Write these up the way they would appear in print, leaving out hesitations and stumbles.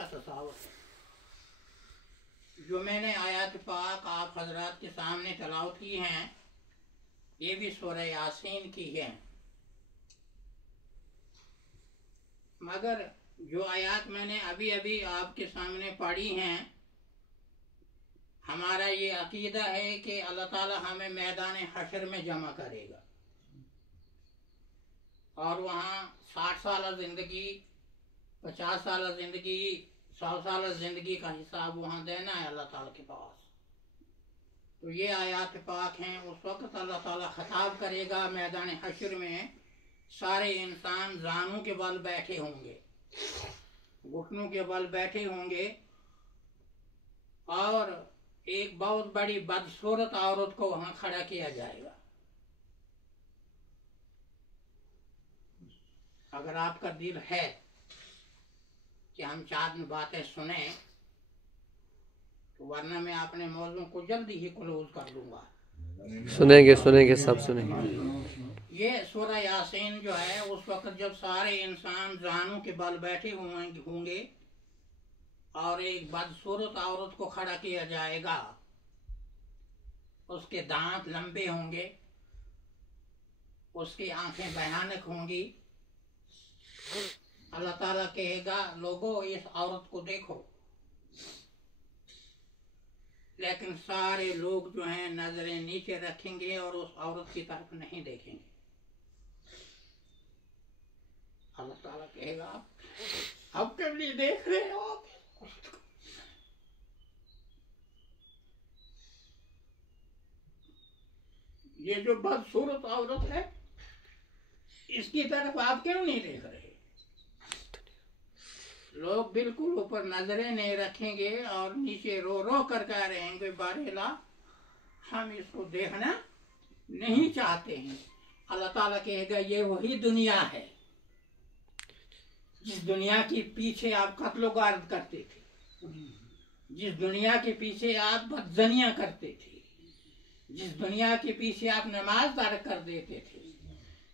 اچھا تصاور ہے۔ جو میں نے آیات پاک آپ حضرات کے سامنے تلاوت کی ہیں یہ بھی سورہ یاسین کی ہے، مگر جو آیات میں نے ابھی ابھی آپ کے سامنے پڑھی ہیں، ہمارا یہ عقیدہ ہے کہ اللہ تعالی ہمیں میدان حشر میں جمع کرے گا اور وہاں 60 سالہ زندگی، 50 سالہ زندگی، 100 سالہ زندگی کا حساب وہاں دینا ہے اللہ تعالیٰ کے پاس۔ تو یہ آیات پاک ہیں، اس وقت اللہ تعالیٰ خطاب کرے گا میدان حشر میں، سارے انسان زانوں کے بل بیٹھے ہوں گے، گھٹنوں کے بل بیٹھے ہوں گے، اور ایک بہت بڑی بدصورت عورت کو وہاں کھڑا کیا جائے گا۔ اگر آپ کا دل ہے کہ ہم چند باتیں سنیں تو ورنہ میں اپنے موضوع کو جلدی ہی کلوز کر دوں گا۔ سنیں گے سب سنیں گے۔ یہ سورہ یاسین جو ہے اس وقت جب سارے انسان زانوں کے بل بیٹھے ہوں گے اور ایک بدصورت عورت کو کھڑا کیا جائے گا، اس کے دانت لمبے ہوں گے، اس کی آنکھیں بھیانک ہوں گی۔ اللہ تعالیٰ کہے گا لوگوں اس عورت کو دیکھو، لیکن سارے لوگ جو ہیں نظریں نیچے رکھیں گے اور اس عورت کی طرف نہیں دیکھیں گے۔ اللہ تعالیٰ کہے گا اب کب لیے دیکھ رہے ہو آپ؟ یہ جو بدصورت عورت ہے اس کی طرف آپ کیوں نہیں دیکھ رہے؟ لوگ بالکل اوپر نظریں نہیں رکھیں گے اور نیچے رو رو کر کہہ رہیں گے بارہلا ہم اس کو دیکھنا نہیں چاہتے ہیں۔ اللہ تعالیٰ کہے گا یہ وہی دنیا ہے جس دنیا کے پیچھے آپ قتل و غارت کرتے تھے، جس دنیا کے پیچھے آپ بدزنیاں کرتے تھے، جس دنیا کے پیچھے آپ نماز ترک کر دیتے تھے،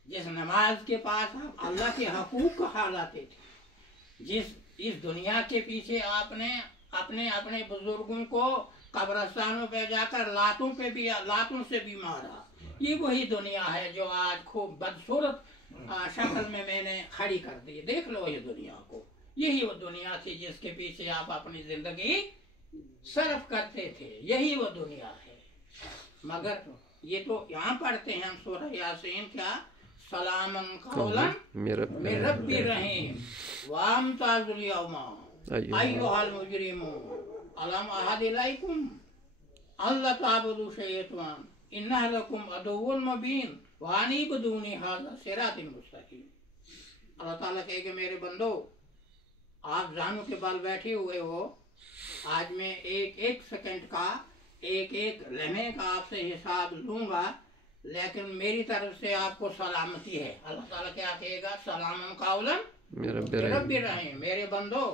جس نماز کے پاس آپ اللہ کے حقوق کا حال آتے تھے، اس دنیا کے پیچھے آپ نے اپنے بزرگوں کو قبرستانوں پہ جا کر لاتوں سے بھی مارا، یہ وہی دنیا ہے جو آج خوب بدصورت شکل میں نے کھڑی کر دی۔ دیکھ لو یہ دنیا کو، یہی وہ دنیا تھی جس کے پیچھے آپ اپنی زندگی صرف کرتے تھے، یہی وہ دنیا ہے۔ مگر یہ تو یہاں پڑھتے ہیں ہم سورہ یاسین کیا سلام قولا من رب رحیم وامتاز الیوم ایھا المجرمون الم اعہد الیکم الا تعبدوا الشیطان انہ لکم عدو مبین وان اعبدونی ھذا صراط مستقیم۔ اللہ تعالیٰ کہے کہ میرے بندو آپ زانوں کے بال بیٹھے ہوئے ہو، آج میں ایک سیکنڈ کا ایک لمحے کا آپ سے حساب لوں گا، لیکن میری طرف سے آپ کو سلامتی ہے۔ اللہ تعالیٰ کیا کہے گا سلام قولا رب رحیم، میرے بندو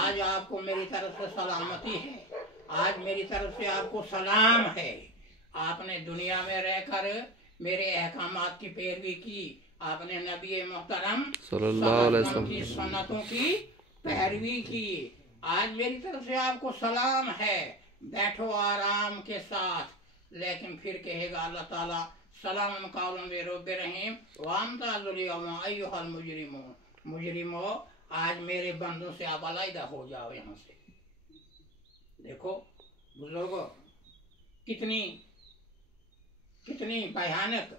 آج آپ کو میری طرف سے سلامتی ہے، آج میری طرف سے آپ کو سلام ہے۔ آپ نے دنیا میں رہ کر میرے احکامات کی پیروی کی، آپ نے نبی محترم صلی اللہ علیہ وسلم کی سنتوں کی پیروی کی، آج میری طرف سے آپ کو سلام ہے، بیٹھو آرام کے ساتھ۔ لیکن پھر کہے گا اللہ تعالیٰ سلام قولا من رب رحیم وامتاز الیوم ایھا المجرمون، مجرمو آج میرے بندوں سے آپ علیحدہ ہو جاؤ یہاں سے۔ دیکھو بزرگو کتنی بھیانک،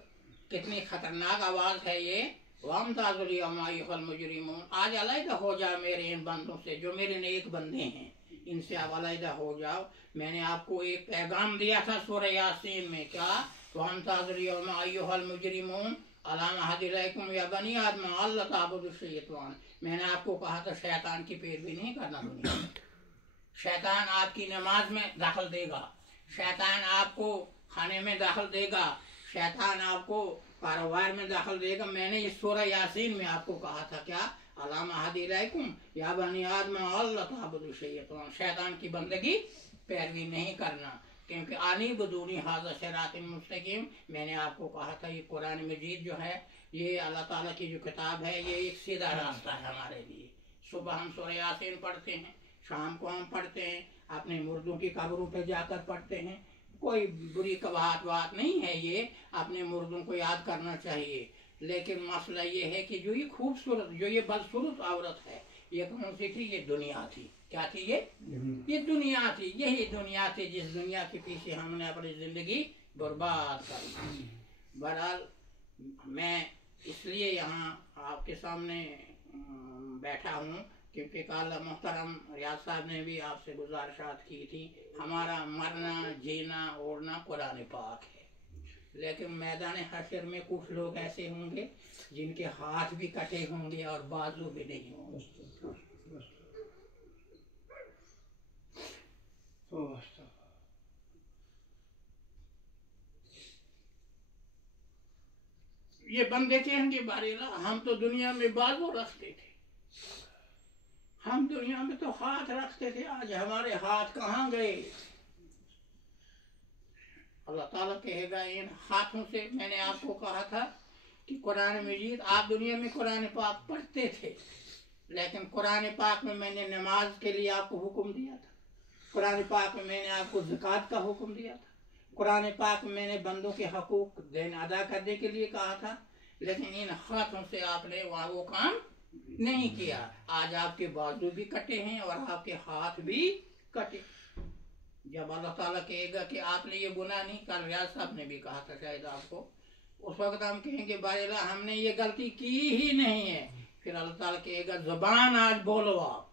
کتنی خطرناک آواز ہے یہ، وامتاز الیوم ایھا المجرمون، آج علیحدہ ہو جاؤ میرے ان بندوں سے جو میرے نیک بندے ہیں، ان سے آپ علیحدہ ہو جاؤ۔ میں نے آپ کو ایک پیغام دیا تھا سورہ یاسین میں، کیا وامتاز الیوم ایھا المجرمون الم اعہد الیکم یا بنی آدم الا تعبدوا الشیطان، میں نے آپ کو کہا تھا شیطان کی پیروی نہیں کرنا دنیا میں۔ شیطان آپ کی نماز میں دخل دے گا، شیطان آپ کو کھانے میں دخل دے گا، شیطان آپ کو کاروبار میں دخل دے گا۔ میں نے اس سورہ یاسین میں آپ کو کہا تھا کیا الم اعہد الیکم یا بنی آدم الا تعبدوا الشیطان، شیطان کی بندگی پیروی نہیں کرنا، کیونکہ انیعبدونی ھذا صراط مستقیم۔ میں نے آپ کو کہا تھا یہ قرآن مجید جو ہے یہ اللہ تعالیٰ کی جو کتاب ہے یہ ایک سیدھا راستہ ہے ہمارے لیے۔ صبح ہم سورہ یاسین پڑھتے ہیں، शाम को हम पढ़ते हैं, अपने मुर्दों की कब्रों पे जाकर पढ़ते हैं। कोई बुरी बात नहीं है, ये अपने मुर्दों को याद करना चाहिए। लेकिन मसला ये है कि जो ये खूबसूरत, जो ये बदसूरत औरत है, ये कौन सी थी? ये दुनिया थी। क्या थी ये दुनिया थी। यही दुनिया थी जिस दुनिया के पीछे हमने अपनी जिंदगी बर्बाद कर दी। बहरहाल मैं इसलिए यहाँ आपके सामने बैठा हूँ क्योंकि कल मोहतरम रियाज साहब ने भी आपसे गुजारिशात की थी। हमारा मरना जीना ओढ़ना कुरान पाक है, लेकिन मैदान हशर में कुछ लोग ऐसे होंगे जिनके हाथ भी कटे होंगे और बाजू भी नहीं होंगे। ये बंदे कहेंगे बारेला हम तो दुनिया में बाजू रखते थे, हम दुनिया में तो हाथ रखते थे, आज हमारे हाथ कहाँ गए? अल्लाह ताला कहेगा इन हाथों से, मैंने आपको कहा था कि कुरान मजीद, आप दुनिया में कुरान पाक पढ़ते थे, लेकिन कुरान पाक में मैंने नमाज के लिए आपको हुक्म दिया था, कुरान पाक में मैंने आपको ज़कात का हुक्म दिया था, कुरान पाक में मैंने बंदों के हकूक देन अदा करने के लिए कहा था, लेकिन इन हाथों से आपने वहाँ वो काम नहीं किया। आज आपके बाजू भी कटे हैं और आपके हाथ भी कटे। जब अल्लाह ताला कहेगा कि आपने ये गुनाह नहीं, कल रियाज साहब ने भी कहा था शायद आपको, उस वक्त हम कहेंगे बारेला हमने ये गलती की ही नहीं है। फिर अल्लाह ताला कहेगा ज़बान आज बोलो आप,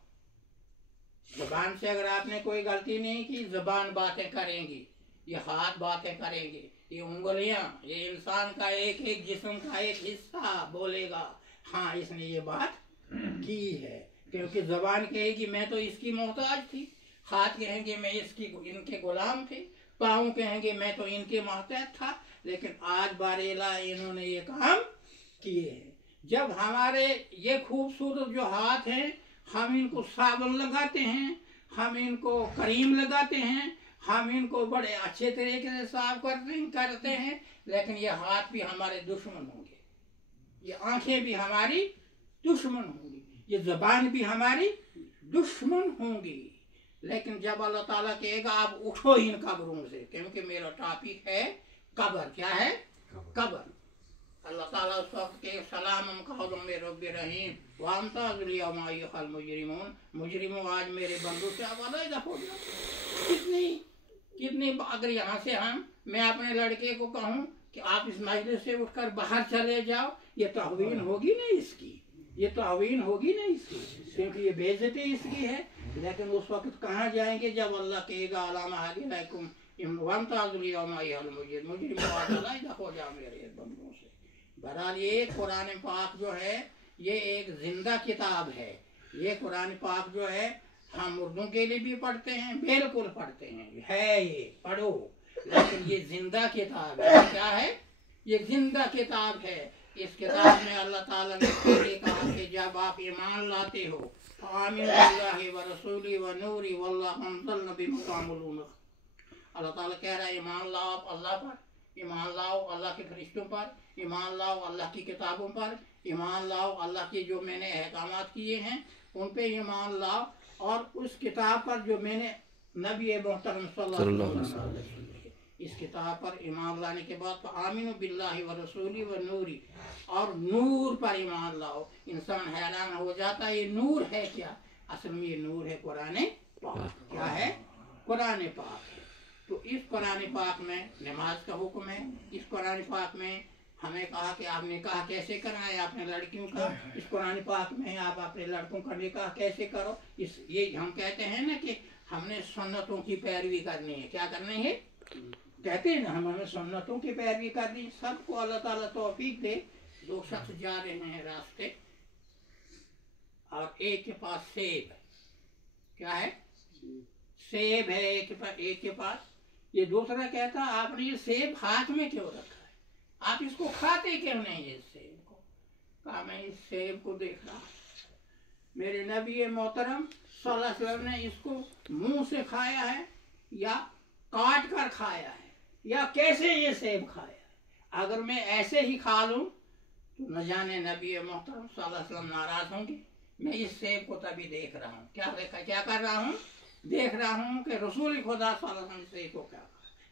ज़बान से अगर आपने कोई गलती नहीं की, ज़बान बातें करेंगी, ये हाथ बातें करेंगे, ये उंगलियां, ये इंसान का एक एक जिस्म का एक हिस्सा बोलेगा हाँ इसने ये बात की है, क्योंकि ज़बान कहेगी मैं तो इसकी मोहताज थी, हाथ कहेंगे मैं इसकी इनके गुलाम थे, पाँव कहेंगे मैं तो इनके मोहताज था, लेकिन आज बारेला इन्होंने ये काम किए हैं। जब हमारे ये खूबसूरत जो हाथ हैं, हम इनको साबुन लगाते हैं, हम इनको करीम लगाते हैं, हम इनको बड़े अच्छे तरीके से साफ करते हैं, लेकिन ये हाथ भी हमारे दुश्मन होंगे, ये आंखें भी हमारी दुश्मन होंगी, ये ज़बान भी हमारी दुश्मन होंगी। लेकिन जब अल्लाह ताला कहेगा आप उठो इन कब्रों से, क्योंकि मेरा टॉपिक है कब्र। क्या है? कब्र। अल्लाह ताला उस वक्त के सलाम कौलुम में रब्बि रहीम वामताज़ुल यौमा अय्युहल मुजरिमून, मुजरिमों आज मेरे बंदों से आप अलग हो जाओ। कितनी अगर यहाँ से मैं अपने लड़के को कहूँ कि आप इस मजलिस से उठकर बाहर चले जाओ, ये तहवीन होगी नहीं इसकी, ये तहवीन होगी नहीं इसकी, क्योंकि ये बेइज्जती इसकी है। लेकिन उस वक्त कहाँ जाएंगे जब अल्लाह कहेगा अलामा अलैकुम वमताज़ुल यौमा अय्युहल मुजरिमून अलग हो जाओ मेरे बंदों से। बहरहाल ये कुरान पाक जो है ये एक जिंदा किताब है। ये कुरान पाक जो है हम उर्दू के लिए भी पढ़ते हैं, बिल्कुल पढ़ते हैं, है ये पढ़ो, लेकिन ये जिंदा किताब है। क्या है? ये जिंदा किताब है। इस किताब में अल्लाह ताला ने पहले कहा कि जब आप ईमान लाते हो आमीन बिल्लाहि व रसूली व नूरी वल्लाहु अंज़लना बिमुकामुलून। अल्लाह ताला कह रहा है ईमान लाओ आप अल्लाह पर, ईमान लाओ अल्लाह के फरिश्तों पर, ईमान लाओ अल्लाह की किताबों पर, ईमान लाओ अल्लाह के जो मैंने अहकामात किए हैं उन पे ईमान लाओ, और उस किताब पर जो मैंने नबी मोहतरम सल्लल्लाहु अलैहि वसल्लम इस किताब पर ईमान लाने के बाद आमीन बिल्लाहि व रसूली व नूरी, और नूर पर ईमान लाओ। इंसान हैरान हो जाता है ये नूर है क्या? असल में ये नूर है कुरान पाक। क्या है? कुरान पाक है। तो इस कुरान पाक में नमाज का हुक्म है। इस कुरान पाक में हमें कहा कि आप निकाह कैसे कराएं अपने लड़कियों का। इस कुरान पाक में आप अपने लड़कों का निकाह कैसे करो। ये हम कहते हैं ना कि हमने सुन्नतों की पैरवी करनी है। क्या करनी है? कहते हैं ना हमें सुन्नतों की पैरवी करनी। सबको अल्लाह ताला तौफीक दे। दो शख्स जा रहे हैं रास्ते और एक के पास सेब है। क्या है? सेब है एक के पास। ये दूसरा कहता आपने ये सेब हाथ में क्यों रखा है, आप इसको खाते क्यों नहीं है इस सेब को? कहा मैं इस सेब को देख रहा, मेरे नबी मोहतरम सल्लल्लाहु अलैहि वसल्लम ने इसको मुंह से खाया है या काट कर खाया है या कैसे ये सेब खाया है। अगर मैं ऐसे ही खा लूं तो न जाने नबी मोहतरम सल्लल्लाहु अलैहि वसल्लम नाराज होंगे मैं इस सेब को तभी देख रहा हूँ। क्या कर रहा हूँ? देख रहा हूँ कि रसूल खुदा सल्लल्लाहु अलैहि वसल्लम को क्या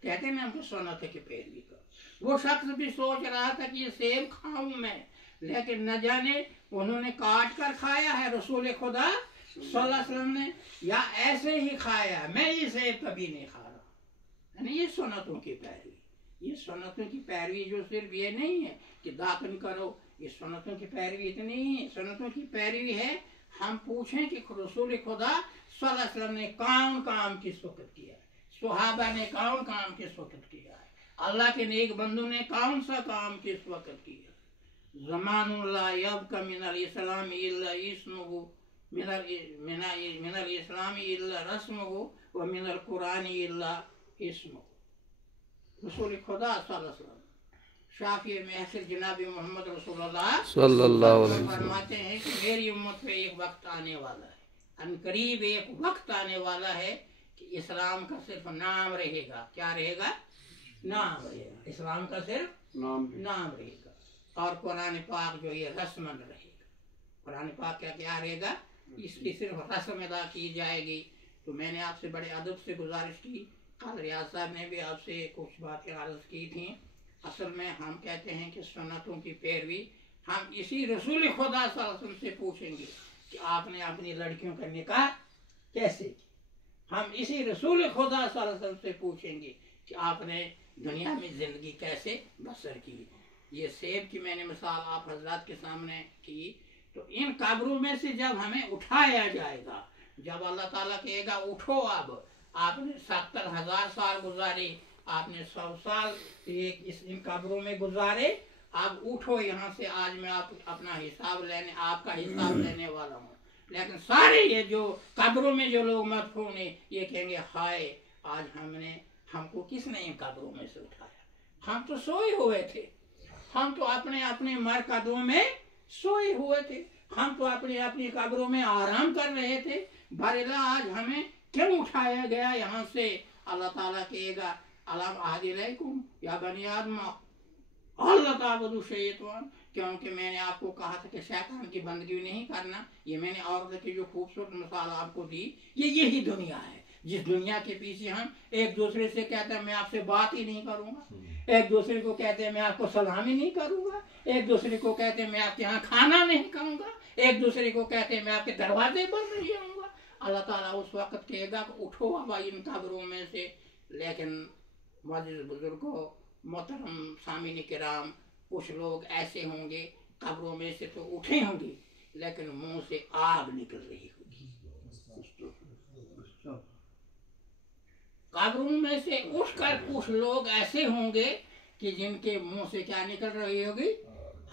कहते हैं, मैं हमको सुन्नत की पैरवी करूँ। वो शख्स भी सोच रहा था कि ये सेब खाऊं मैं, लेकिन न जाने उन्होंने काट कर खाया है रसूल खुदा सल्लल्लाहु अलैहि वसल्लम ने, या ऐसे ही खाया। मैं ये सेब कभी नहीं खा रहा। यानी ये सुन्नतों की पैरवी। ये सुन्नतों की पैरवी जो सिर्फ ये नहीं है कि दातन करो, ये सुन्नतों की पैरवी इतनी ही है। सुन्नतों की पैरवी है हम पूछें कि रसूल खुदा सल्लल्लाहु अलैहि वसल्लम ने कौन काम किस वक्त किया है, सहाबा ने कौन काम किस वक्त किया है, अल्लाह के नेक बंदों ने कौन सा काम किस वक्त किया। ज़मानुल्ला यब्का मिनल इस्लाम इल्ला इस्मुहु मिनल इस्लाम इल्ला रस्मुहु व मिनल कुरान इल्ला इस्मुहु। रसूल खुदा सल्लल्लाहु अलैहि वसल्लम शाफी महसिर जनाब मोहम्मद रसूलुल्लाह सल्लल्लाहु अलैहि वसल्लम फरमाते हैं कि मेरी उम्मत पे एक वक्त आने वाला है, अनकरीब एक वक्त आने वाला है कि इस्लाम का सिर्फ नाम रहेगा। क्या रहेगा? नाम रहेगा। इस्लाम का सिर्फ नाम रहेगा, और कुरान पाक जो ये रस्मन रहेगा। कुरान पाक क्या रहेगा? इसकी सिर्फ रस्म अदा की जाएगी। तो मैंने आपसे बड़े अदब से गुजारिश की, कल रियाज साहब ने भी आपसे कुछ बातें अर्ज की थी। असल में हम कहते हैं कि सुन्नतों की पैरवी हम इसी रसूल खुदा सल्लल्लाहु अलैहि वसल्लम से पूछेंगे कि आपने अपनी लड़कियों का निकाह कैसे किया। हम इसी रसूल खुदा सल्लल्लाहु अलैहि वसल्लम से पूछेंगे कि आपने दुनिया में ज़िंदगी कैसे बसर की। ये सेब की मैंने मिसाल आप हजरात के सामने की। तो इन कब्रों में से जब हमें उठाया जाएगा, जब अल्लाह ताला कहेगा उठो, अब आपने 70,000 साल गुजारे, आपने 100 साल इन कब्रों में गुजारे, आप उठो यहाँ से, आज मैं अपना हिसाब लेने, आपका हिसाब लेने वाला हूँ। लेकिन सारे ये जो कब्रों में जो लोग मदफून है, ये कहेंगे हाय आज हमको किसने इन कब्रों में से उठाया। हम तो सोए हुए थे, हम तो अपने अपने मरकदों में सोए हुए थे, हम तो अपनी अपनी कब्रों में आराम कर रहे थे। बरेला आज हमें क्यों उठाया गया यहाँ से? अल्लाह ताला कहेगा अलम आदिलैकुम या बनी आदम अल्लाह ताबुदु शैतान, क्योंकि मैंने आपको कहा था कि शैतान की बंदगी नहीं करना। ये मैंने औरत की जो खूबसूरत मिसाल आपको दी, यही दुनिया है जिस दुनिया के पीछे हम एक दूसरे से कहते हैं मैं आपसे बात ही नहीं करूंगा, एक दूसरे को कहते हैं मैं आपको सलामी नहीं करूंगा, एक दूसरे को कहते हैं मैं आपके यहाँ खाना नहीं खाऊंगा, एक दूसरे को कहते हैं मैं आपके दरवाजे पर नहीं आऊंगा। अल्लाह ताला उस वक्त कहेगा कि उठो अब इन कब्रों में से। लेकिन मुअज़्ज़िज़ बुजुर्गों, मोहतरम सामीन किराम, कुछ लोग ऐसे होंगे कब्रों में से तो उठे होंगे लेकिन मुंह से आग निकल रही होगी। कब्रों में से उठकर कुछ लोग ऐसे होंगे कि जिनके मुंह से क्या निकल रही होगी?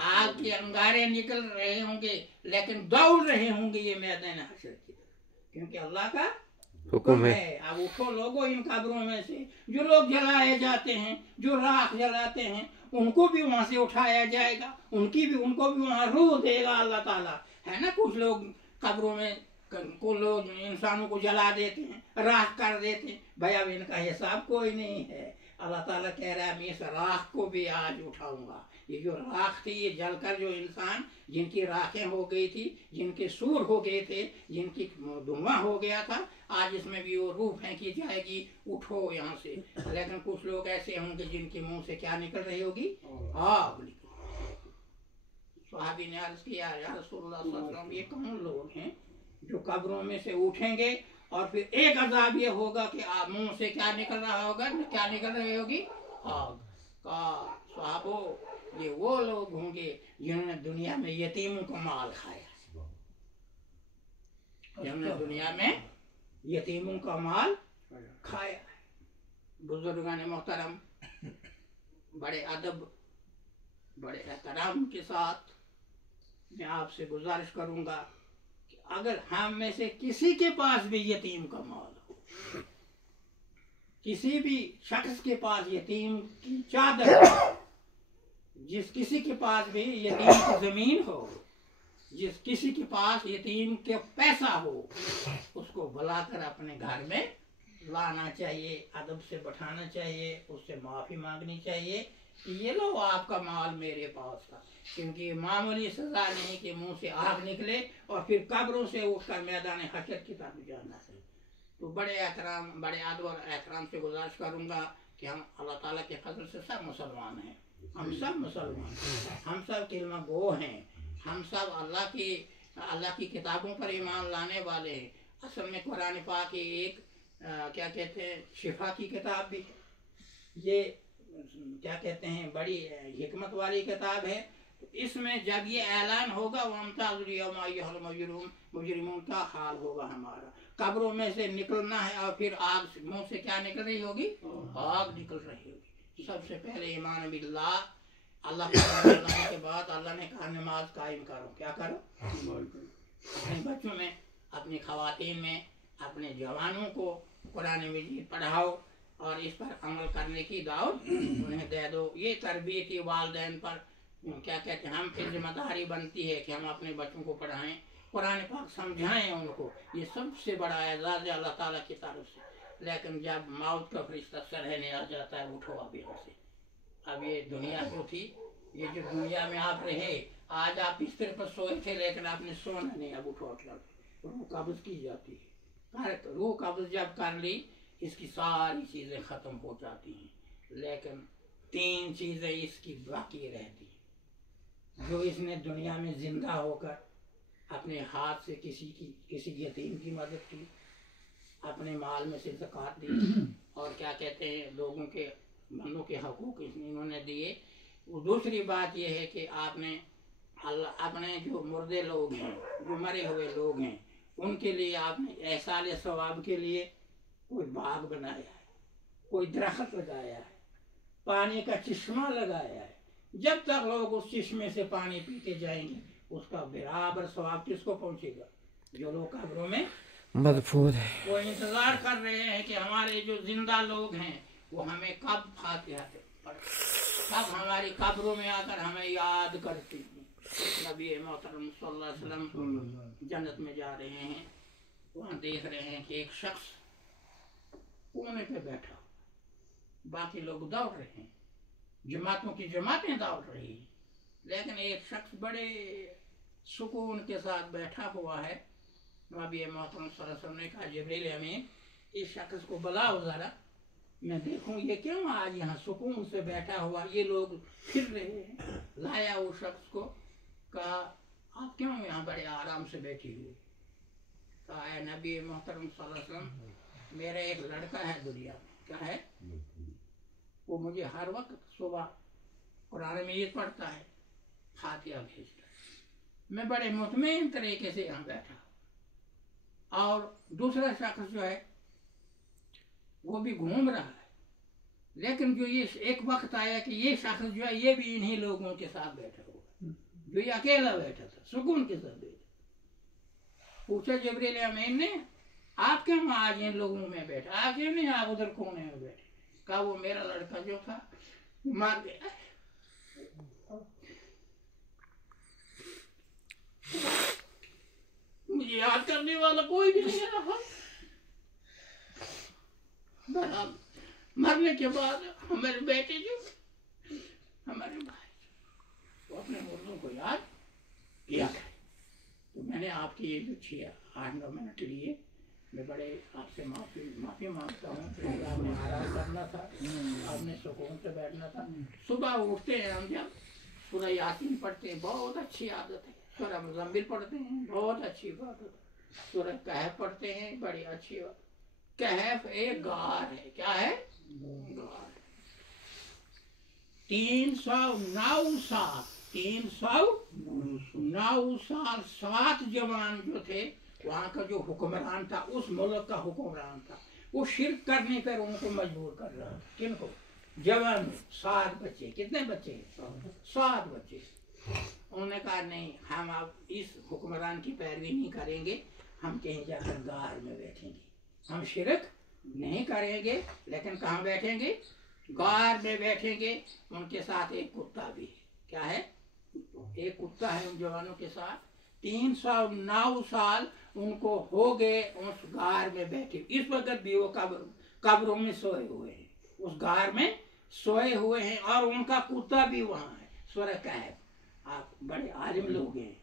आग के अंगारे निकल रहे होंगे, लेकिन दौड़ रहे होंगे ये मैदान हशर की तरफ, क्योंकि अल्लाह का हुक्म है। अब उठो लोगों इन कब्रों में से। जो लोग जलाए जाते हैं, जो राख जलाते हैं, उनको भी वहां से उठाया जाएगा, उनको भी वहां रूह देगा अल्लाह ताला, है ना। कुछ लोग कब्रों में को लोग इंसानों को जला देते हैं, राख कर देते हैं, भाई अब इनका हिसाब कोई नहीं है। अल्लाह ताला कह रहा है मैं इस राख को भी आज उठाऊंगा। ये जो राख थी, ये जलकर जो इंसान जिनकी राखें हो गई थी, जिनके सूर हो गए थे, जिनकी धुआं हो गया था, आज इसमें भी वो रूह फेंकी जाएगी, उठो यहाँ से। लेकिन कुछ लोग ऐसे होंगे जिनके मुंह से क्या निकल रही होगी? आग निकल। सहाबी ने अर्ज किया या रसूलुल्लाह सल्लल्लाहु अलैहि वसल्लम, ये कौन लोग हैं जो कब्रों में से उठेंगे और फिर एक अजाब ये होगा कि मुंह से क्या निकल रहा होगा? क्या निकल रही होगी? आग। का सहाबो, ये वो लोग होंगे जिन्होंने दुनिया में यतीमों का माल खाया, जिन्होंने दुनिया में यतीमों का माल खाया। बुजुर्गान मोहतरम, बड़े अदब बड़े एहतराम के साथ मैं आपसे गुजारिश करूंगा कि अगर हम में से किसी के पास भी यतीम का माल हो, किसी भी शख्स के पास यतीम की चादर, जिस किसी के पास भी यतीम की जमीन हो, जिस किसी के पास यतीम के पैसा हो, उसको बुलाकर अपने घर में लाना चाहिए, अदब से बैठाना चाहिए, उससे माफ़ी मांगनी चाहिए کہ یہ لو آپ کا مال میرے پاس تھا، کیونکہ یہ معمولی سزا نہیں کہ منہ سے آگ نکلے اور پھر قبروں سے اٹھ کر میدان حشر کی طرف جانا ہے۔ تو بڑے ادب اور احترام سے گزارش کروں گا کہ ہم اللہ تعالیٰ کے فضل سے سب مسلمان ہیں، ہم سب مسلمان ہیں، ہم سب کلمہ گو ہیں، ہم سب اللہ کی کتابوں پر ایمان لانے والے ہیں۔ اصل میں قرآن پاک ایک کیا کہتے ہیں شفا کی کتاب بھی ہے، یہ کیا کہتے ہیں بڑی حکمت والی کتاب ہے۔ اس میں جب یہ اعلان ہوگا وَامْتَازُوا الْيَوْمَ أَيُّهَا الْمُجْرِمُونَ کا حال ہوگا ہمارا، قبروں میں سے نکلنا ہے اور پھر آگ منہ سے کیا نکل رہی ہوگی؟ آگ نکل رہی ہوگی۔ سب سے پہلے ایمان باللہ، اللہ کے بعد اللہ نے کہا نماز قائم کرو، کیا کرو؟ اپنے بچوں میں، اپنی خواتین میں، اپنے جوانوں کو قرآن مجید پڑھاؤ اور اس پر عمل کرنے کی دعوت انہیں دے دو۔ یہ تربیتی والدین پر کیا کہتے ہیں ہم پھر ذمہ داری بنتی ہے کہ ہم اپنے بچوں کو پڑھائیں، قرآن پاک سمجھائیں ان کو، یہ سب سے بڑا اعزاز ہے اللہ تعالیٰ کی طرف سے۔ لیکن جب موت کا فرشتہ سرہنے آ جاتا ہے اٹھو اب یہاں سے، اب یہ دنیا جو تھی، یہ جو دنیا میں آپ رہے، آج آپ بستر پر سوئے تھے لیکن آپ نے سونا نہیں، اب اٹھو روح قبض کی جاتی ہے۔ روح قبض جب کر لی اس کی ساری چیزیں ختم ہو جاتی ہیں، لیکن 3 چیزیں اس کی باقی رہتی ہیں۔ جو اس نے دنیا میں زندہ ہو کر اپنے ہاتھ سے کسی یتیم کی مدد کی، اپنے مال میں سے زکوٰۃ دی، اور کیا کہتے ہیں لوگوں کے بندوں کے حقوق انہوں نے دیے۔ دوسری بات یہ ہے کہ آپ نے اپنے جو مردے لوگ ہیں، جو مرے ہوئے لوگ ہیں، ان کے لیے آپ نے احصال ثواب کے لیے کوئی باغ بنایا ہے، کوئی درخت لگایا ہے، پانی کا چشمہ لگایا ہے۔ جب تک لوگ اس چشمے سے پانی پیتے جائیں گے اس کا برابر ثواب کس کو پہنچے گا؟ جو لوگ قبروں میں مدفون ہے، وہ انتظار کر رہے ہیں کہ ہمارے جو زندہ لوگ ہیں وہ ہمیں کب فاتحہ پڑھیں، کب ہماری قبروں میں آ کر ہمیں یاد کرتے ہیں۔ نبی محترم صلی اللہ علیہ وسلم جنت میں جا رہے ہیں، وہاں دیکھ رہے ہیں کہ ایک شخص کونے پہ بیٹھا، باقی لوگ دوڑ رہے ہیں، جماعتوں کی جماعتیں دوڑ رہی ہیں، لیکن ایک شخص بڑے سکون کے ساتھ بیٹھا ہوا ہے۔ نبی محترم صلی اللہ علیہ وسلم نے کہا جبریل امین اس شخص کو بلاؤ ذرا، میں دیکھوں یہ کیوں آج یہاں سکون سے بیٹھا ہوا، یہ لوگ پھر رہے ہیں۔ لایا اس شخص کو، کہا آپ کیوں یہاں بڑے آرام سے بیٹھی ہوئی؟ کہا اے نبی محترم صلی اللہ علیہ وسلم میرا ایک لڑکا ہے دنیا میں، کیا ہے؟ وہ مجھے ہر وقت صبح قرآن مجید پڑھتا ہے، فاتحہ بھیجتا ہے، میں بڑے مطمئن طریقے سے یہاں بیٹھا ہوں۔ اور دوسرا شخص جو ہے وہ بھی گھوم رہا ہے، لیکن جو یہ ایک وقت آیا کہ یہ شخص جو ہے یہ بھی انہی لوگوں کے ساتھ بیٹھا ہوا، جو یہ اکیلا بیٹھا تھا سکون کے ساتھ بیٹھا۔ پوچھا جبریل امین نے آپ کیوں آج ان لوگوں میں بیٹھا، آپ کیوں نہیں آپ ادھر کونے میں بیٹھے؟ کہا وہ میرا لڑکا جو تھا مر گیا، مجھے یاد کرنے والا کوئی بھی نہیں رہا۔ بہرحال مرنے کے بعد ہمارے بیٹے جو ہمارے بھائی وہ اپنے مردوں کو یاد کیا کرے۔ تو میں نے آپ کی یہ جو 8-9 منٹ لیے، میں بڑے آپ سے معافی مانگتا ہوں کہ آپ نے آرام کرنا تھا، آپ نے سکون سے بیٹھنا تھا۔ صبح اٹھتے ہیں ہم جب سورہ یاسین پڑھتے ہیں، بہت اچھی عادت ہے، سورہ مزمل پڑھتے ہیں، بہت اچھی بات ہے، سورہ کہف پڑھتے ہیں، بڑی اچھی بات۔ کہف ایک غار ہے، کیا ہے؟ غار۔ 309 سال 7 جوان جو تھے، وہاں کا جو حکمران تھا، اس ملک کا حکمران تھا، وہ شرک کرنے پر ان کو مجبور کر رہا تھا۔ کن کو؟ جوان 7 بچے۔ کتنے بچے؟ 7 بچے۔ انہوں نے کہا نہیں، ہم اب اس حکمران کی پیروی نہیں کریں گے، ہم کہیں جا کر غار میں بیٹھیں گے، ہم شرک نہیں کریں گے، لیکن کہاں بیٹھیں گے؟ غار میں بیٹھیں گے۔ ان کے ساتھ ایک کتا بھی ہے، کیا ہے؟ ایک کتا ہے ان جوانوں کے ساتھ۔ 309 سال ان کو ہو گئے اس غار میں بیٹھے، اس وقت بھی وہ قبروں میں سوئے ہوئے ہیں، اس غار میں सोए हुए हैं और उनका कुत्ता भी वहाँ है। सूरह कहफ, आप बड़े आलिम लोग हैं,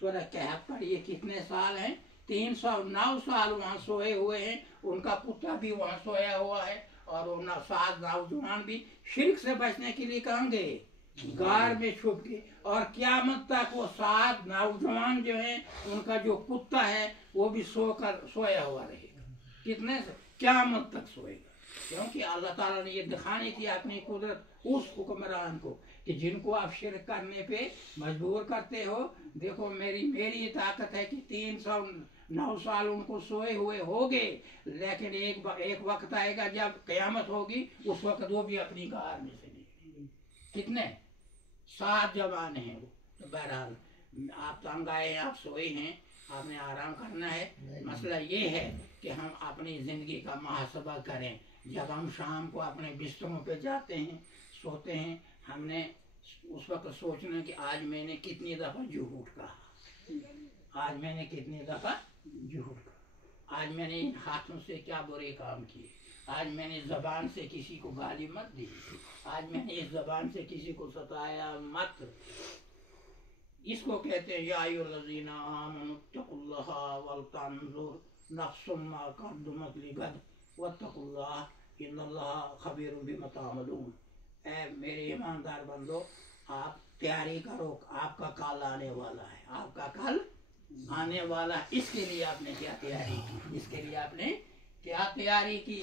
सूरह कहफ पढ़िए, कितने साल हैं, 309 साल वहाँ सोए हुए हैं, उनका कुत्ता भी वहाँ सोया हुआ है। और वो 7 नौजवान भी शिर्क से बचने के लिए कहाँ गए, गार में छुप के। और क्यामत तक वो 7 नौजवान जो हैं, उनका जो कुत्ता है वो भी सोया हुआ रहेगा। कितने से क्यामत तक सोएगा, क्योंकि अल्लाह ताला ने ये दिखाने की अपनी कुदरत उस हुक्मरान को कि जिनको आप शिरक करने पे मजबूर करते हो। देखो मेरी ताकत है कि 309 साल उनको सोए हुए होंगे, लेकिन एक वक्त आएगा जब कयामत होगी, उस वक्त वो भी अपनी गार में से निकलेंगे। कितने 7 जवान हैं वो। तो बहरहाल आप तंग आए, आप सोए हैं, आपने आराम करना है। मसला ये है कि हम अपनी ज़िंदगी का मुहासबा करें। जब हम शाम को अपने बिस्तरों पे जाते हैं, सोते हैं, हमने उस वक्त सोचना कि आज मैंने कितनी दफ़ा झूठ कहा, आज मैंने कितनी दफ़ा झूठ कहा, आज मैंने इन हाथों से क्या बुरे काम किए, आज मैंने ज़बान से किसी को गाली मत दी, आज मैंने इस ज़बान से किसी को सताया मत। इसको कहते हैं या अय्युहल्लज़ीना आमनुत्तकुल्लाहा वल तंजुर नफ्सुम मा क़द्दमत लिगद वत्तकुल्लाह इन्नल्लाहा खबीरुम बिमा तामलून। ऐ मेरे ईमानदार बंदो, आप तैयारी करो, आपका कल आने वाला है, आपका कल आने वाला है। इसके लिए आपने क्या तैयारी की, इसके लिए आपने क्या तैयारी की।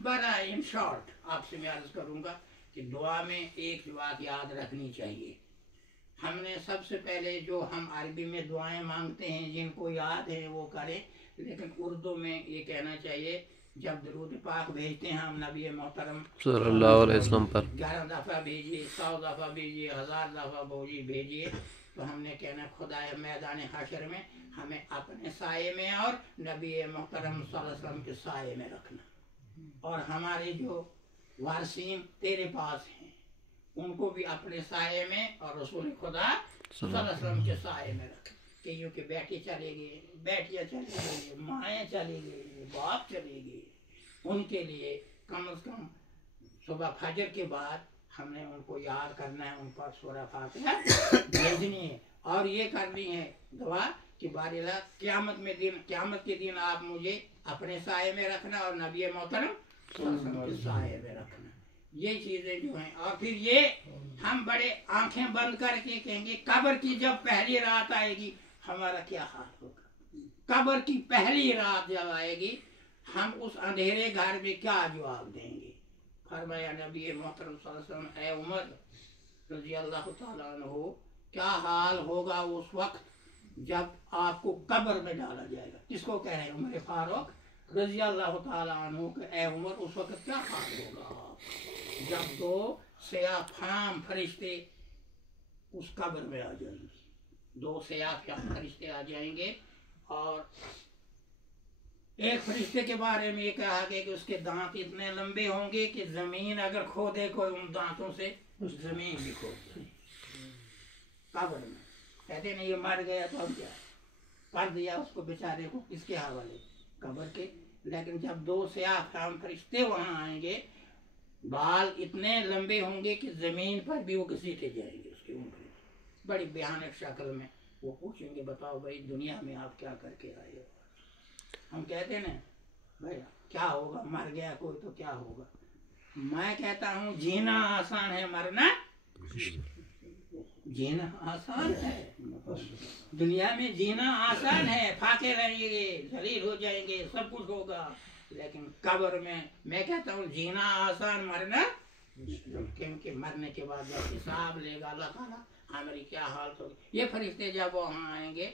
बड़ा इन शॉर्ट आपसे मैं अर्ज करूँगा कि दुआ में एक बात याद रखनी चाहिए। हमने सबसे पहले जो हम अरबी में दुआएं मांगते हैं, जिनको याद है वो करें, लेकिन उर्दू में ये कहना चाहिए, जब दरूद पाक भेजते हैं हम नबी मोहतरम सल्लल्लाहु अलैहि वसल्लम पर 11 दफ़ा भेजिए, 100 दफ़ा भेजिए, 1000 दफ़ा भेजिए, तो हमने कहना खुदा मैदान हशर में हमें अपने साये में और नबी मोहतरम सल्लल्लाहु अलैहि वसल्लम के साये में रखना। और हमारे जो वारसीन तेरे पास हैं, उनको भी अपने साये में और रसूल खुदा सल्लल्लाहु अलैहि वसल्लम के साये में रख। क्योंकि बेटे चले गए, बेटियाँ चली गई, माएँ चली गई, बाप चले गए, उनके लिए कम से कम सुबह फजर के बाद हमने उनको याद करना है, उन पर सूरह फातिहा भेजनी है। और ये करनी है दुआ कि बारिला क़यामत के दिन आप मुझे अपने साये में रखना और नबी मोहतरम के साये में रखना। ये चीज़ें जो हैं, और फिर ये हम बड़े आंखें बंद करके कहेंगे कब्र की जब पहली रात आएगी हमारा क्या हाल होगा। कब्र की पहली रात जब आएगी हम उस अंधेरे घर में क्या जवाब देंगे। फरमाया नबी मोहतरम सल्लल्लाहु अलैहि वसल्लम, ऐ उमर रज़ी अल्लाह ताला अन्हु, क्या हाल होगा उस वक्त जब आपको कब्र में डाला जाएगा। किसको कह रहे हैं, उमर फारूक रज़ी अल्लाह ताला अन्हु के, ऐ उमर उस वक्त क्या हाल होगा जब 2 सयाफाम फरिश्ते उस कब्र में आ जाएंगे। 2 सयाफाम फरिश्ते आ जाएंगे और एक फरिश्ते के बारे में ये कहा गया कि उसके दांत इतने लंबे होंगे कि जमीन अगर खोदे कोई उन दांतों से उस जमीन भी खोद जाए। कब्र में कहते नहीं ये मर गया तो अब क्या कर दिया उसको बेचारे को, किसके हवाले, कब्र के। लेकिन जब 2 सयाफाम फरिश्ते वहाँ आएंगे, बाल इतने लंबे होंगे कि जमीन पर भी वो घसीटे जाएंगे उसके ऊँट। बड़ी भयानक शक्ल में वो पूछेंगे, बताओ भाई दुनिया में आप क्या करके आए हो। हम कहते हैं ना भाई क्या होगा, मर गया कोई तो क्या होगा। मैं कहता हूँ जीना आसान है, मरना जीना आसान है। दुनिया में जीना आसान है, फाके रहेंगे, जलील हो जाएंगे, सब कुछ होगा। लेकिन कब्र में मैं कहता हूँ जीना आसान, मरना, क्योंकि मरने के बाद जब हिसाब लेगा अल्लाह ताला हमारी क्या हाल होगी। ये फरिश्ते जब वहाँ आएंगे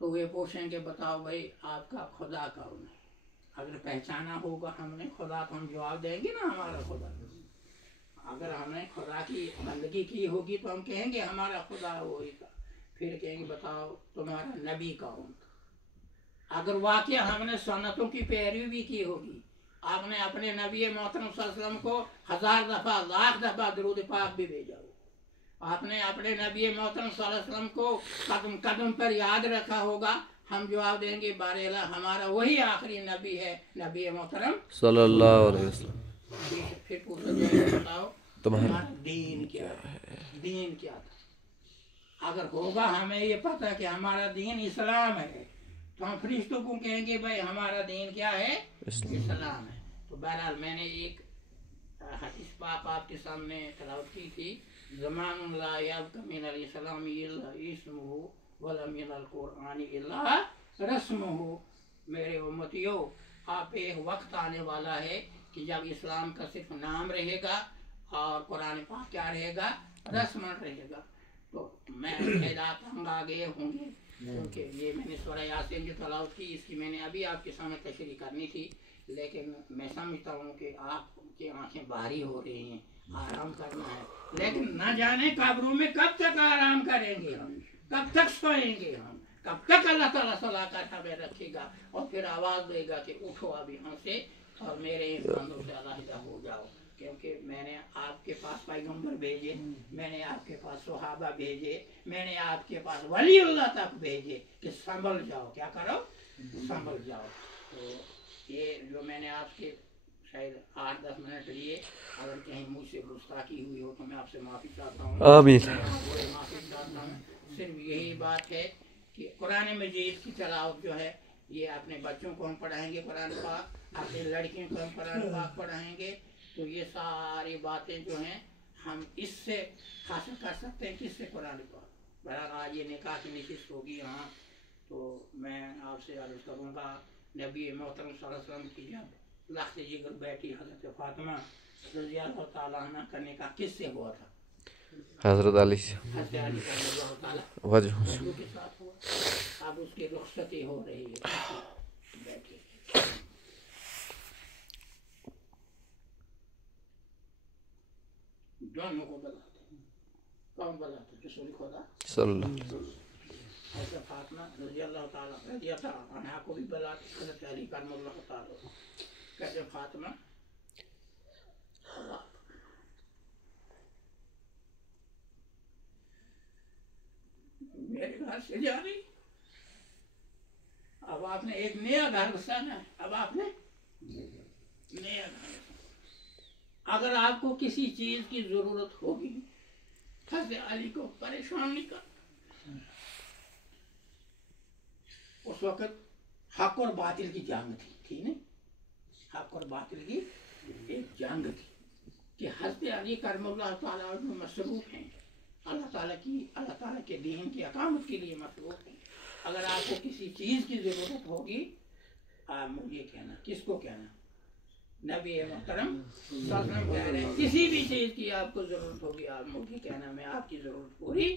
तो वे पूछेंगे, बताओ भाई आपका खुदा कौन है। अगर पहचाना होगा हमने खुदा तो हम जवाब देंगे ना हमारा खुदा। अगर हमने खुदा की बंदगी की होगी तो हम कहेंगे हमारा खुदा वही था। फिर कहेंगे बताओ तुम्हारा नबी कौन था। अगर वाकई हमने सुन्नतों की पैरवी भी की होगी, आपने अपने नबी मोहतरम सल्लल्लाहु अलैहि वसल्लम को 1000 दफ़ा, लाख दफ़ा दरूद पाक भी भेजा हो, आपने अपने नबी मोहतरम सल्लल्लाहु अलैहि वसल्लम को कदम कदम पर याद रखा होगा, हम जवाब देंगे बारेला हमारा वही आखिरी नबी है, नबी मोहतरम सल्लल्लाहु अलैहि वसल्लम। फिर पूछा जाएगा बताओ तुम्हारा दीन क्या है, दीन क्या था। अगर होगा हमें ये पता कि हमारा दीन इस्लाम है तो हम फरिश्तों को कहेंगे भाई हमारा दीन क्या है, इस्लाम है। तो बहरहाल मैंने एक हदीस पाक आपके सामने तलावत की थी, ज़मानुन ला यब्का मिनल इस्लाम इल्ला इस्मुहु वला मिनल कुरानी इल्ला रस्मुहु। मेरे उम्मतियों, आप एक वक्त आने वाला है कि जब इस्लाम का सिर्फ नाम रहेगा और कुरान पाक क्या रहेगा, रस्म रहेगा। तो मैं हिदायत हम आगे होंगे, क्योंकि ये मैंने सूरह यासीन जो तलावत की इसकी मैंने अभी आपके सामने तशरीह करनी थी, लेकिन मैं समझता हूँ कि आपकी आंखें भारी हो रही हैं, आराम करना है। लेकिन न जाने कब्रों में कब तक आराम करेंगे हम, कब तक सोएंगे हम, कब तक अल्लाह ताला सलाह हमें रखेगा और फिर आवाज़ देगा कि उठो अब यहाँ से और मेरे इन बंदों से अलहदा हो जाओ। क्योंकि मैंने आपके पास पैगंबर भेजे, मैंने आपके पास सुहाबा भेजे, मैंने आपके पास वलीउल्लाह तक भेजे कि संभल जाओ, क्या करो, संभल जाओ। तो ये जो मैंने आपके शायद 8-10 मिनट लिए, अगर कहीं मुझसे गुस्ताखी हुई हो तो मैं आपसे माफ़ी चाहता हूँ, आमीन। माफ़ी चाहता हूँ। सिर्फ यही बात है कि कुरान मजीद की तलावत जो है ये अपने बच्चों को हम पढ़ाएंगे कुरान पाक, अपनी लड़कियों को हम कुरान पाक पढ़ाएंगे। तो ये सारी बातें जो हैं हम इससे हासिल कर सकते हैं, किससे, कुरान पाक। बहरहाल आज ये निकाह की नशिस्त होगी यहाँ, तो मैं आपसे अर्ज़ करूँगा नबी मोहतरम सल्लल्लाहु अलैहि वसल्लम की जब लख्त जिगर बेटी हज़रत फातिमा रज़ियल्लाहु ताला अन्हा का निकाह किससे हुआ था? हजरत अली से हज़रत अली रज़ियल्लाहु ताला वजह के साथ हुआ। अब उसकी रुखसती हो रही है, बैठिए। दोनों को बुलाते हैं, कौन बुलाते? रसूल खुदा सल्लल्लाहु अलैहि वसल्लम। हज़रत फातिमा रज़ियल्लाहु ताला अन्हा को भी बुलाते, हज़रत अली करमुल्लाहु ताला कहते फातिमा मेरे घर से जा रही, अब आपने एक नया घर बसाना है, अब आपने नया घर। अगर आपको किसी चीज की जरूरत होगी, हज़रत अली को परेशान नहीं कर। उस वक्त हक और बातिल की जंग थी नहीं, हक और बातिल की एक जंग थी कि हज़रत अली करमुल्लाहु ताला मसरूफ हैं, अल्लाह ताला के दीन की अकामत के लिए मसरूफ हैं। अगर आपको किसी चीज़ की ज़रूरत होगी आप मुझे कहना। किसको कहना? नबी मोहतरम सल्लल्लाहु अलैहि वसल्लम कह रहे हैं किसी भी चीज़ की आपको ज़रूरत होगी आप मुझे कहना, मैं आपकी ज़रूरत पूरी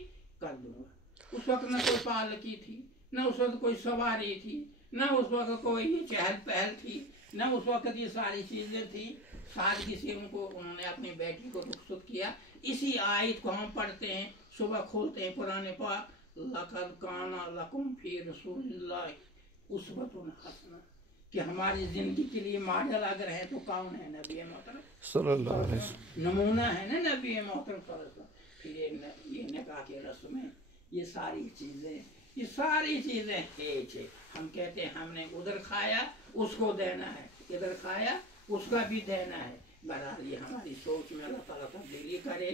कर दूँगा। उस वक्त न कोई पालकी थी, न उस वक्त कोई सवारी थी, न उस वक्त कोई चहल पहल थी, न उस वक्त ये सारी चीज़ें थी। सादगी से उन्होंने अपनी बेटी को रुखसत किया। इसी आयत को हम पढ़ते हैं, सुबह खोलते हैं पुराने पाक, लक़द काना लकुम फी रसूलिल्लाह उस्वतुन हसना, कि हमारी जिंदगी के लिए मॉडल अगर है तो कौन है? नबी मोहतरम सल्लल्लाहु अलैहि वसल्लम। नमूना है ना नबी मोहतरम सल्लल्लाहु अलैहि वसल्लम। फिर ये निकाह की रस्में, ये सारी चीज़ें है। हम कहते हैं हमने उधर खाया उसको देना है, इधर खाया उसका भी देना है। बहरहाल ये हमारी सोच में अल्लाह ताला तब्दीली करे।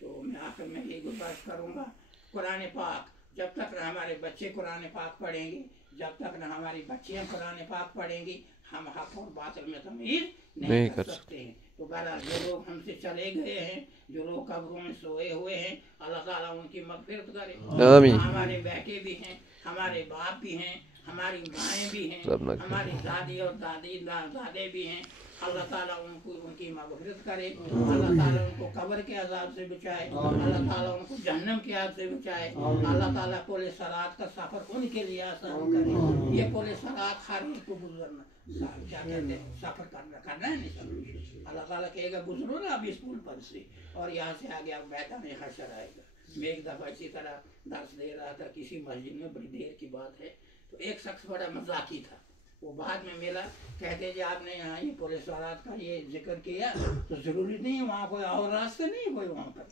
तो मैं आखिर में ये गुजारिश करूँगा, कुरान पाक जब तक न हमारे बच्चे कुरान पाक पढ़ेंगे, जब तक न हमारी बच्चियाँ कुरान पाक पढ़ेंगी, हम हक और बातिल में तमीज़ नहीं कर सकते हैं। तो बहरहाल जो लोग हमसे चले गए हैं, जो लोग कब्रों में सोए हुए हैं, अल्लाह ताला उनकी मग़फ़िरत करे। आमीन। हमारे बेटे भी हैं, हमारे बाप भी हैं, हमारी माएँ भी हैं, हमारी दादी और दादे भी हैं। अल्लाह ताला उनकी मग़फ़िरत करे, अल्लाह ताला उनको कब्र के अज़ाब से बचाए, अल्लाह ताला उनको जहन्नम की आग से बचाए, अल्लाह ताला पुल सरात का सफ़र उनके लिए आसान करे। ये पुल सरात हर एक को गुजरना, क्या कहते हैं, सफ़र करना है नहीं। अल्लाह ताला कहेगा गुजरो ना अब इस पुल पर से, और यहाँ से आगे आप मैदान हशर आएगा। मैं एक दफ़ा इसी तरह दर्स दे रहा था किसी मस्जिद में, बड़ी देर की बात है। तो एक शख्स बड़ा मजाकी था, वो बाद में मिला, कहते जी आपने यहाँ ये पुलिस वारात का ये जिक्र किया, तो ज़रूरी नहीं है वहाँ कोई और रास्ते नहीं कोई वहाँ पर,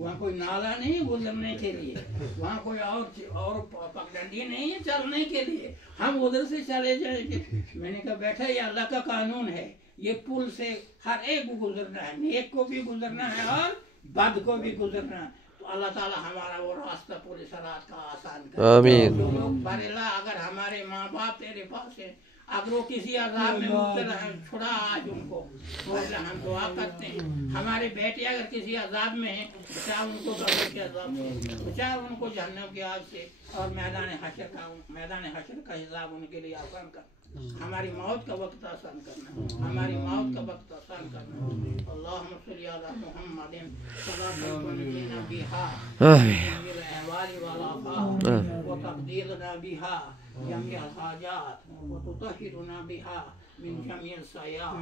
वहाँ कोई नाला नहीं है गुजरने के लिए, वहाँ कोई और पगडंडी नहीं है चलने के लिए, हम उधर से चले जाएंगे। मैंने कहा बेटा ये अल्लाह का कानून है, ये पुल से हर एक को गुजरना है, नेक को भी गुजरना है और बद को भी गुजरना है। तो अल्लाह ताला हमारा वो रास्ता पूरे सरात का आसान कर। आमीन। जो लोग बरेला अगर हमारे माँ बाप तेरे पास है, अगर वो किसी अजाब में मुब्तला है, छुड़ा आज उनको, तो हम दुआ करते हैं। हमारे बेटे अगर किसी अजाब में हैं, बचा उनको कब्र के अजाब से, बचा उनको जहन्नम की आग से, और मैदान हशर का हिसाब उनके लिए आसान कर। हमारी मौत का वक्त आसान करना, हमारी मौत का वक्त आसान करना। अल्लाहुम्मा सल्ली अला मुहम्मदिन सल्लल्लाहु अलैहि बिहा मिल अहवाली वल आफात व तक़दीरना बिहा जमीअल हाजात व तुतहिरुना बिहा मिन जमीअल सयात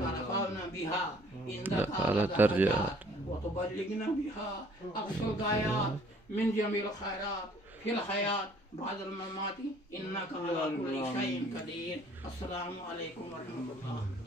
तरफाना बिहा इंदका अला दरजात व तुबल्लिगना बिहा अक़सल गायात मिन जमीअल खैरात फिल हयात बादल ममाती इन्नका अला कुल्ली शैइन कदीर। अस्सलामु अलैकुम व रहमतुल्लाह।